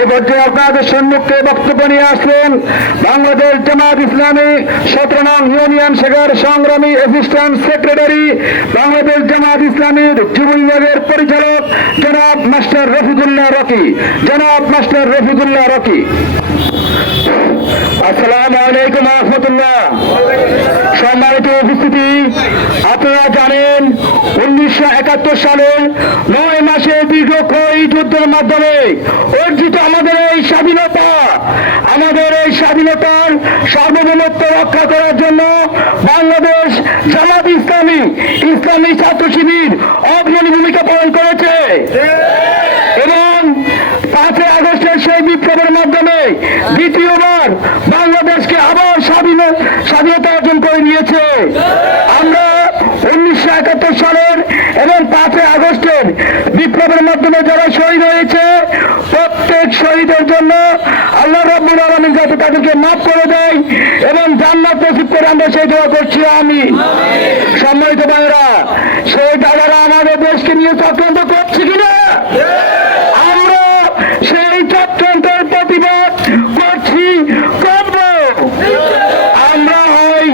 এই পর্যায়ে আপনাদের সম্মুখে বক্তব্য নিয়ে আসলেন বাংলাদেশ জামাত ইসলামী 17 নং ইউনিয়ন শাখার সংগ্রামী অ্যাসিস্ট্যান্ট সেক্রেটারি, বাংলাদেশ জামাত ইসলামীর যুব বিভাগের পরিচালক জনাব মাস্টার রফিকুল্লাহ রকি। জনাব মাস্টার রফিকুল্লাহ রকি। আসসালামু আলাইকুম ওয়া রাহমাতুল্লাহ। সম্মানিত উপস্থিতি, আপনারা জানেন 1971 সালের 9 মাসে দীর্ঘক্ষয়ী যুদ্ধের মাধ্যমে অর্জিত আমাদের এই স্বাধীনতার সার্বভৌমত্ব রক্ষা করার জন্য বাংলাদেশ জামাত ইসলামী ছাত্র শিবির অগ্রণী ভূমিকা পালন করেছে এবং 5 আগস্টের সেই বিপ্লবের মাধ্যমে দ্বিতীয়বার বাংলাদেশকে আবার স্বাধীনতা অর্জন করে নিয়েছে। আমরা 1971 সালের এবং 5 আগস্টের বিপ্লবের মাধ্যমে যারা শহীদ হয়েছে প্রত্যেক শহীদের জন্য আল্লাহ রাব্বুল আলামিন যাতে তাদেরকে মাফ করে দেয় এবং জান্নাত নসিব করে, আমরা সেই দোয়া করছি আমি। সম্মানিত ভাইরা, সেই দাদারা আমাদের দেশকে নিয়ে চক্রান্ত করছে কিনা? আমরা সেই চক্রান্তের প্রতিবাদ করছি, করব। আমরা হয়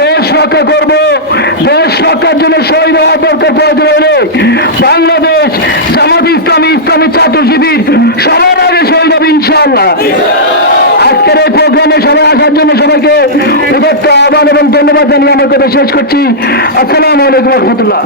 দেশ রক্ষা করব, দেশ রক্ষার জন্য শহীদ হওয়ার দরকার প্রয়োজন হলে বাংলাদেশ জামাত ইসলামী ছাত্র শিবির সবার আগে শহীদ হবে ইনশাআল্লাহ। আজকের এই প্রোগ্রামে সবাই আসার জন্য সবাইকে উদাত্ত আহ্বান এবং ধন্যবাদ জানিয়ে আমার কথা শেষ করছি। আসসালামু আলাইকুম ওয়া রাহমাতুল্লাহ।